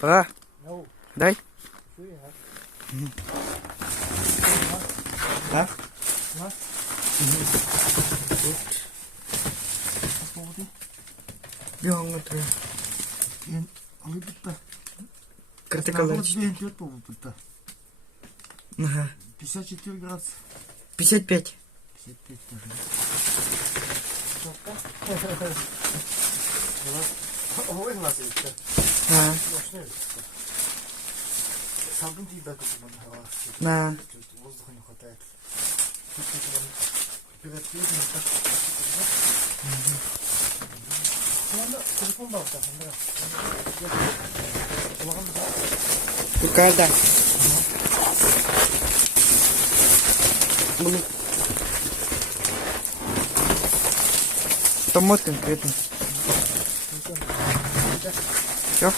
Pera. Дай. Да? Бьем это. Критикалыч. 54 градуса. 55. 55 Да. Да. Воздуха не хватает. Телефон бар. Yukarıda. Bunu. Что конкретно? Все?